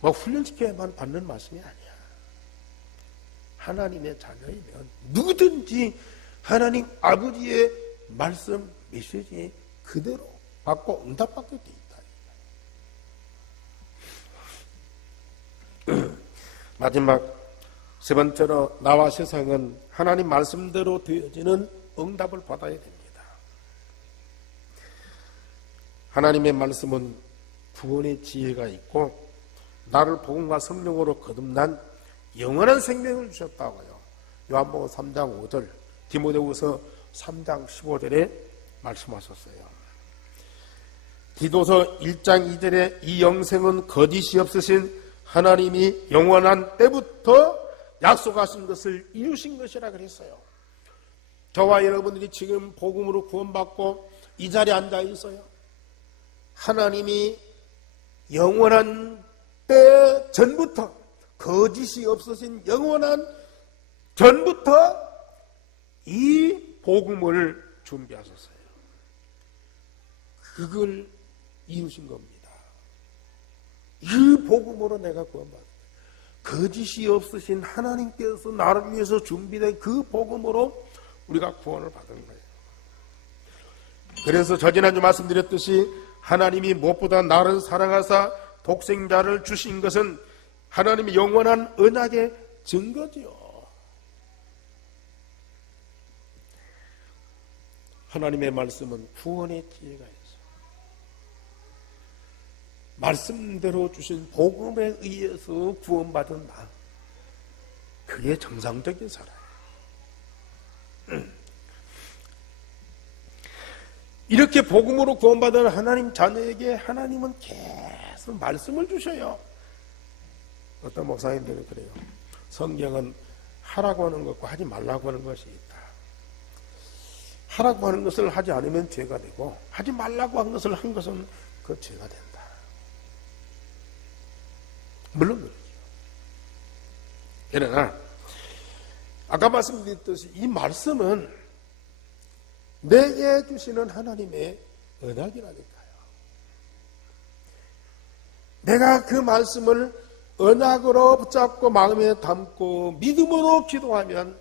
뭐 훈련시켜야만 받는 말씀이 아니야. 하나님의 자녀이면 누구든지 하나님 아버지의 말씀 메시지 그대로 받고 응답받게 돼 있다. 마지막 세 번째로 나와 세상은 하나님 말씀대로 되어지는 응답을 받아야 됩니다. 하나님의 말씀은 구원의 지혜가 있고 나를 복음과 성령으로 거듭난 영원한 생명을 주셨다고요. 요한복음 3장 5절, 디모데후서 3장 15절에 말씀하셨어요. 디도서 1장 2절에 이 영생은 거짓이 없으신 하나님이 영원한 때부터 약속하신 것을 이루신 것이라 그랬어요. 저와 여러분들이 지금 복음으로 구원받고 이 자리에 앉아 있어요. 하나님이 영원한 때 전부터, 거짓이 없으신 영원한 전부터 이 복음을 준비하셨어요. 그걸 이루신 겁니다. 이 복음으로 내가 구원받았어요. 거짓이 없으신 하나님께서 나를 위해서 준비된 그 복음으로 우리가 구원을 받은 거예요. 그래서 저지난주 말씀드렸듯이 하나님이 무엇보다 나를 사랑하사 독생자를 주신 것은 하나님의 영원한 언약의 증거지요. 하나님의 말씀은 구원의 지혜가 있어요. 말씀대로 주신 복음에 의해서 구원받은 나, 그게 정상적인 사람. 이렇게 복음으로 구원받은 하나님 자녀에게 하나님은 계속 하나님께서 말씀을 주셔요. 어떤 목사님들은 그래요. 성경은 하라고 하는 것과 하지 말라고 하는 것이 있다. 하라고 하는 것을 하지 않으면 죄가 되고 하지 말라고 한 것을 한 것은 그 죄가 된다. 물론 그렇죠. 그러나 아까 말씀드렸듯이 이 말씀은 내게 주시는 하나님의 언약이라니까요. 내가 그 말씀을 언약으로 붙잡고 마음에 담고 믿음으로 기도하면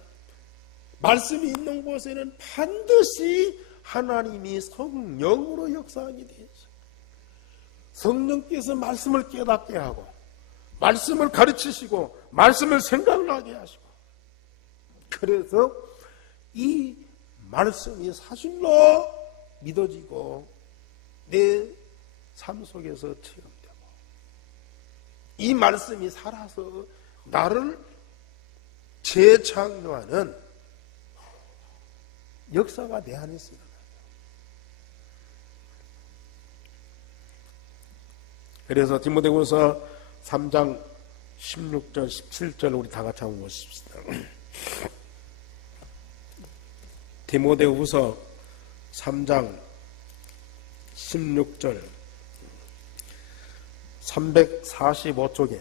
말씀이 있는 곳에는 반드시 하나님이 성령으로 역사하게 되어 있어요. 성령께서 말씀을 깨닫게 하고 말씀을 가르치시고 말씀을 생각나게 하시고, 그래서 이 말씀이 사실로 믿어지고 내 삶 속에서 체험되고 이 말씀이 살아서 나를 재창조하는 역사가 내 안에서 일어나요. 그래서 디모데후서 3장 16절 17절 우리 다 같이 한번 보십시다. 디모데후서 3장 16절 345쪽에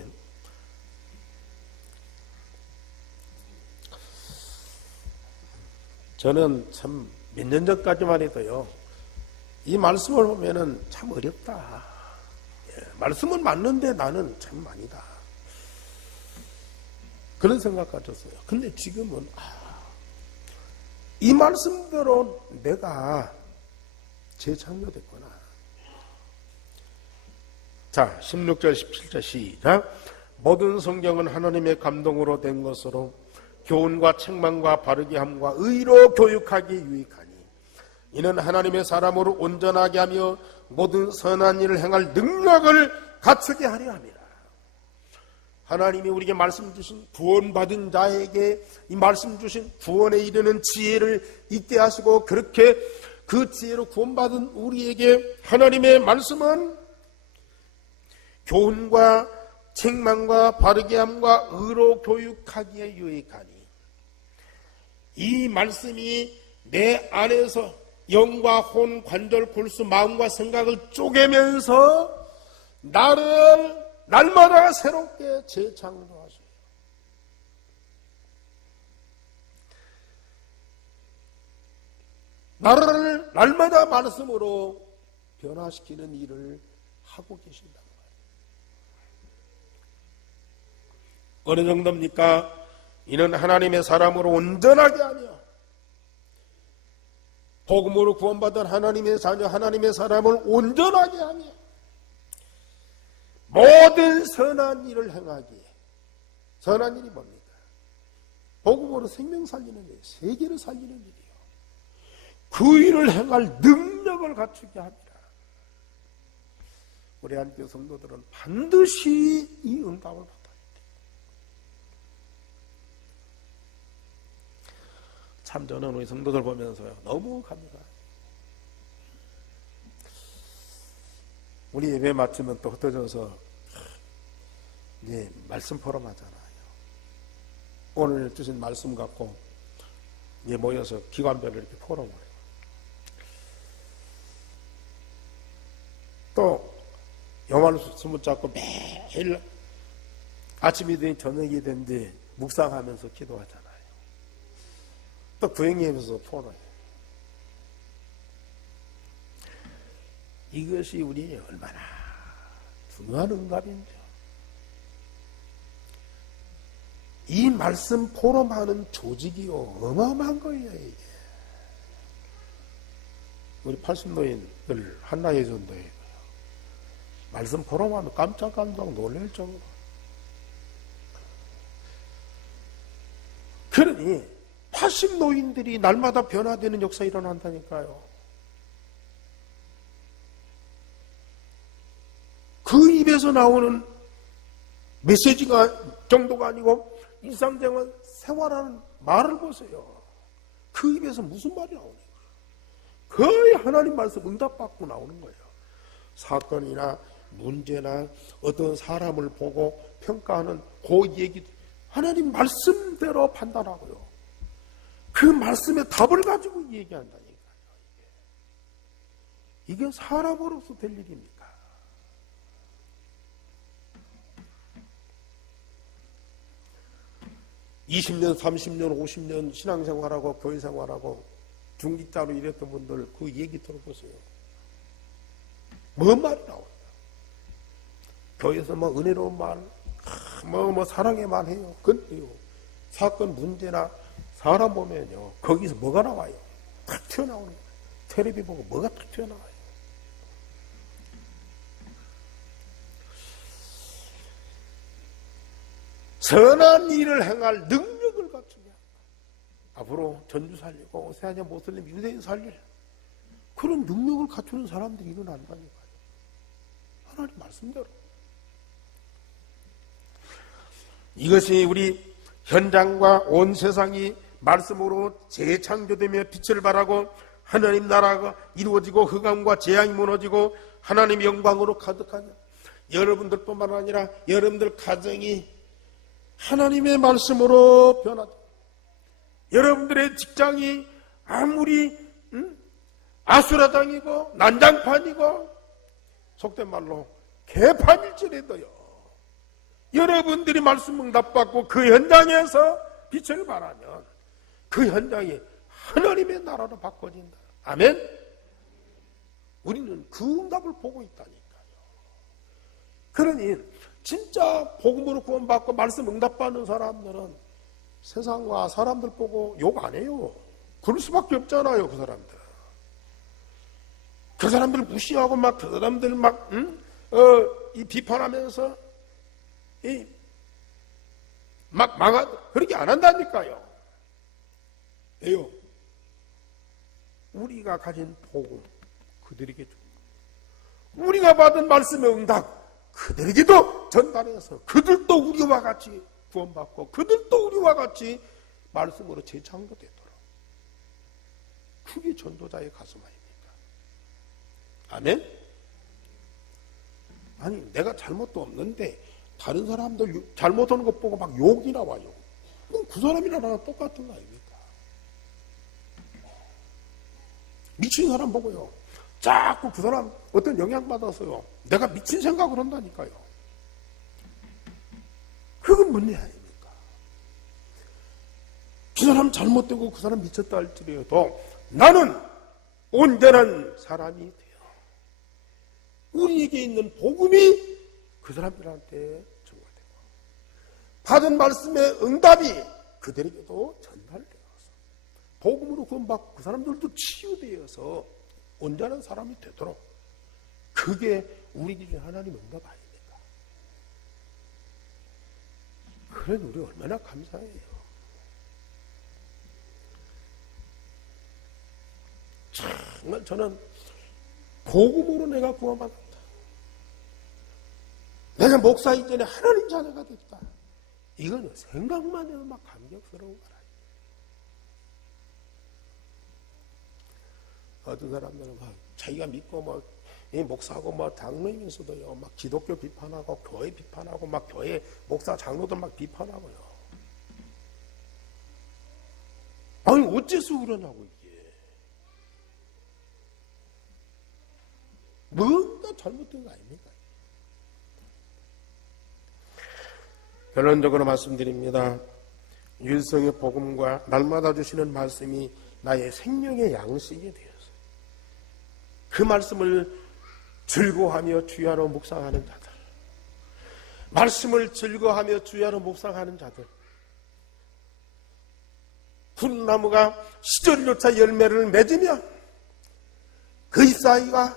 저는 참 몇 년 전까지만 해도요, 이 말씀을 보면은 참 어렵다. 말씀은 맞는데 나는 참 아니다. 그런 생각 가졌어요. 근데 지금은 이 말씀대로 내가 재창조됐구나. 자, 16절 17절 시작. 모든 성경은 하나님의 감동으로 된 것으로 교훈과 책망과 바르게 함과 의로 교육하기에 유익하니 이는 하나님의 사람으로 온전하게 하며 모든 선한 일을 행할 능력을 갖추게 하려 함이라. 하나님이 우리에게 말씀 주신 구원받은 자에게 이 말씀 주신 구원에 이르는 지혜를 있게 하시고, 그렇게 그 지혜로 구원받은 우리에게 하나님의 말씀은 교훈과 책망과 바르게 함과 의로 교육하기에 유익하니, 이 말씀이 내 안에서 영과 혼, 관절, 골수, 마음과 생각을 쪼개면서 나를 날마다 새롭게 재창조하셔요. 나를 날마다 말씀으로 변화시키는 일을 하고 계신다는 거예요. 어느 정도입니까? 이는 하나님의 사람으로 온전하게 하며 복음으로 구원받은 하나님의 자녀, 하나님의 사람을 온전하게 하며 모든 선한 일을 행하기에. 선한 일이 뭡니까? 복음으로 생명 살리는 일, 세계를 살리는 일이요. 그 일을 행할 능력을 갖추게 합니다. 우리 한교 성도들은 반드시 이 응답을 받아야 돼요. 참 저는 우리 성도들 보면서요, 너무 감사해요. 우리 예배 마치면 또 흩어져서 이제 말씀 포럼 하잖아요. 오늘 주신 말씀 갖고 이제 모여서 기관별로 이렇게 포럼을 해요. 또 영화를 잡고 매일 아침이든 저녁이든지 묵상하면서 기도하잖아요. 또 구행하면서 포럼해요. 이것이 우리에게 얼마나 중요한 응답인지요. 이 말씀 포럼하는 조직이요, 어마어마한 거예요, 이게. 우리 80노인들 한나예전도에 말씀 포럼하면 깜짝 놀랄 정도. 그러니 80노인들이 날마다 변화되는 역사 일어난다니까요. 그 입에서 나오는 메시지가 정도가 아니고 일상생활 생활하는 말을 보세요. 그 입에서 무슨 말이 나오는 거예요? 거의 하나님 말씀 응답받고 나오는 거예요. 사건이나 문제나 어떤 사람을 보고 평가하는 그 얘기, 하나님 말씀대로 판단하고요. 그 말씀의 답을 가지고 얘기한다니까요. 이게 사람으로서 될 일입니까? (20년) (30년) (50년) 신앙생활하고 교회생활하고 중직자로 일했던 분들 그 얘기 들어보세요. 뭔 말이 나옵니까? 교회에서 뭐 은혜로운 말, 뭐 사랑의 말 해요. 근데요, 사건 문제나 사람 보면요, 거기서 뭐가 나와요? 탁 튀어나오는 거예요. 텔레비 보고 뭐가 탁 튀어나와요. 선한 일을 행할 능력을 갖추냐. 앞으로 전주 살리고 오세아니아 모슬림 유대인 살릴 그런 능력을 갖추는 사람들이 일어난다니까요. 하나님 말씀대로. 이것이 우리 현장과 온 세상이 말씀으로 재창조되며 빛을 발하고 하나님 나라가 이루어지고 흑암과 재앙이 무너지고 하나님의 영광으로 가득하냐. 여러분들뿐만 아니라 여러분들 가정이 하나님의 말씀으로 변하다. 여러분들의 직장이 아무리 아수라장이고 난장판이고 속된 말로 개판일지라도요, 여러분들이 말씀 응답받고 그 현장에서 빛을 발하면 그 현장이 하나님의 나라로 바꿔진다. 아멘? 우리는 그 응답을 보고 있다니까요. 그러니 진짜 복음으로 구원받고 말씀 응답받는 사람들은 세상과 사람들 보고 욕 안 해요. 그럴 수밖에 없잖아요. 그 사람들. 그 사람들 무시하고 막 그 사람들 막 이 비판하면서 막 그렇게 안 한다니까요. 왜요? 우리가 가진 복음 그들에게 줍니다. 우리가 받은 말씀의 응답 그들에게도 전달해서 그들도 우리와 같이 구원받고 그들도 우리와 같이 말씀으로 재창조되도록, 그게 전도자의 가슴 아닙니까? 아멘? 아니 내가 잘못도 없는데 다른 사람들 잘못하는 것 보고 막 욕이 나와요. 그럼 그 사람이랑 나랑 똑같은 거 아닙니까? 미친 사람 보고요, 자꾸 그 사람 어떤 영향받아서요 내가 미친 생각을 한다니까요. 그건 문제 아닙니까? 그 사람 잘못되고 그 사람 미쳤다 할지라도 나는 온전한 사람이 돼요. 우리에게 있는 복음이 그 사람들한테 전가되고 받은 말씀의 응답이 그들에게도 전달되어서 복음으로 구원받고 그 사람들도 치유되어서 온전한 사람이 되도록, 그게 우리 기준 하나님 응답 아닙니까? 그래 우리 얼마나 감사해요. 정말 저는 복음으로 내가 구원받았다, 내가 목사 이전에 하나님 자녀가 됐다, 이거는 생각만 해도 막 감격스러운 거라. 어떤 사람들은 막 자기가 믿고 뭐 목사하고 뭐 장로이면서도요 막 기독교 비판하고 교회 비판하고 막 교회 목사 장로들 막 비판하고요. 아니 어째서 그러냐고. 이게 뭔가 잘못된 거 아닙니까? 결론적으로 말씀드립니다. 율성의 복음과 날마다 주시는 말씀이 나의 생명의 양식이 되었어요. 그 말씀을 즐거워하며 주야로 묵상하는 자들, 말씀을 즐거워하며 주야로 묵상하는 자들, 푸른 나무가 시절조차 열매를 맺으며 그 잎사이가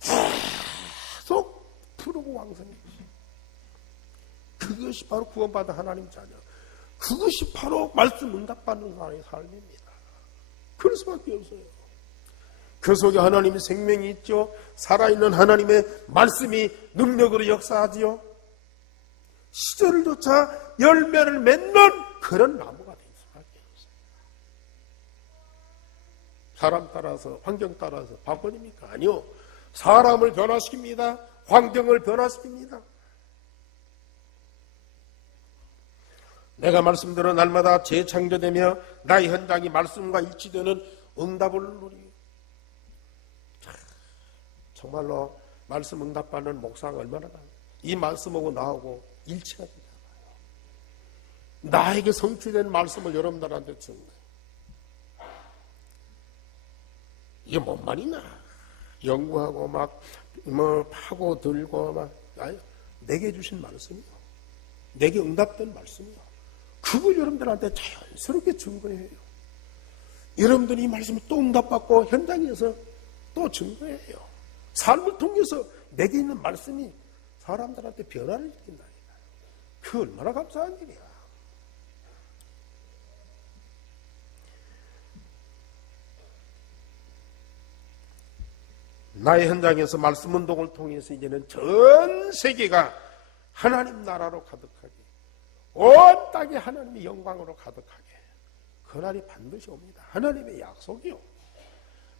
계속 푸르고 왕성해지. 그것이 바로 구원받은 하나님 자녀, 그것이 바로 말씀 응답받는 사람의 삶입니다. 그럴 수밖에 없어요. 그 속에 하나님의 생명이 있죠. 살아있는 하나님의 말씀이 능력으로 역사하지요. 시절조차 열매를 맺는 그런 나무가 될 수밖에 없어요. 사람 따라서 환경 따라서 바꿔집니까? 아니요. 사람을 변화시킵니다. 환경을 변화시킵니다. 내가 말씀대로 날마다 재창조되며 나의 현장이 말씀과 일치되는 응답을 누리고, 정말로 말씀 응답받는 목사가 얼마나 이 말씀하고 나하고 일치가 되잖아요. 나에게 성취된 말씀을 여러분들한테 준 거예요. 이게 뭔 말이냐? 연구하고 막 파고 들고 막 내게 주신 말씀이요, 내게 응답된 말씀이요, 그걸 여러분들한테 자연스럽게 준 거예요. 여러분들이 이 말씀을 또 응답받고 현장에서 또 준 거예요. 삶을 통해서 내게 있는 말씀이 사람들한테 변화를 일으킨다. 그 얼마나 감사한 일이야. 나의 현장에서 말씀 운동을 통해서 이제는 전 세계가 하나님 나라로 가득하게, 온 땅이 하나님의 영광으로 가득하게, 그날이 반드시 옵니다. 하나님의 약속이요.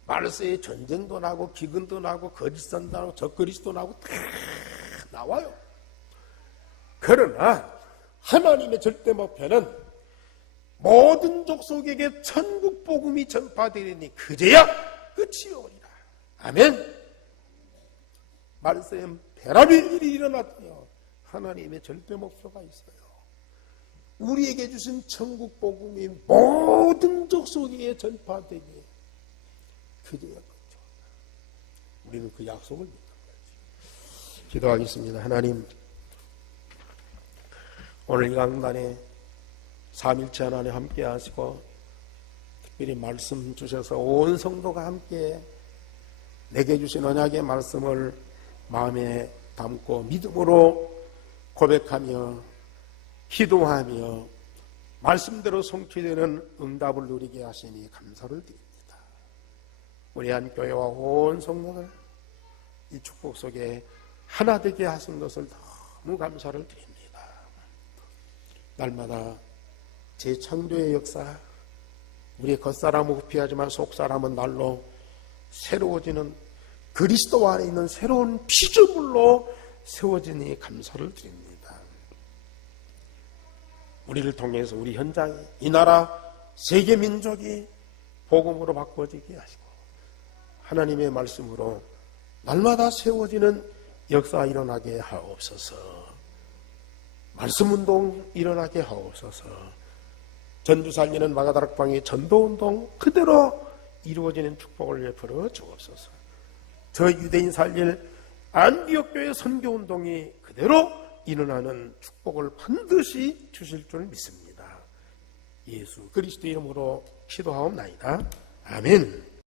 말세에 전쟁도 나고 기근도 나고 거짓 선도 나고 적그리스도 나고 다 나와요. 그러나 하나님의 절대 목표는 모든 족속에게 천국 복음이 전파되리니 그제야 끝이 오리라. 아멘. 말세에 별의별 일이 일어났대요. 하나님의 절대 목표가 있어요. 우리에게 주신 천국 복음이 모든 족속에게 전파되기에 그제야 끝이죠. 우리는 그 약속을 믿는 거지. 기도하겠습니다. 하나님, 오늘 이 강단에 삼일체 하나님 함께 하시고 특별히 말씀 주셔서 온 성도가 함께 내게 주신 언약의 말씀을 마음에 담고 믿음으로 고백하며 기도하며 말씀대로 성취되는 응답을 누리게 하시니 감사를 드립니다. 우리 한교회와 온 성도들 이 축복 속에 하나 되게 하신 것을 너무 감사를 드립니다. 날마다 재창조의 역사, 우리의 겉사람은 부패하지만 속사람은 날로 새로워지는 그리스도 안에 있는 새로운 피조물로 세워지니 감사를 드립니다. 우리를 통해서 우리 현장이, 이 나라 세계 민족이 복음으로 바꿔지게 하시고 하나님의 말씀으로 날마다 세워지는 역사 일어나게 하옵소서. 말씀운동 일어나게 하옵소서. 전주 살리는 마가다락방의 전도운동 그대로 이루어지는 축복을 베풀어 주옵소서. 저 유대인 살릴 안디옥교회 선교운동이 그대로 일어나는 축복을 반드시 주실 줄 믿습니다. 예수 그리스도 이름으로 기도하옵나이다. 아멘.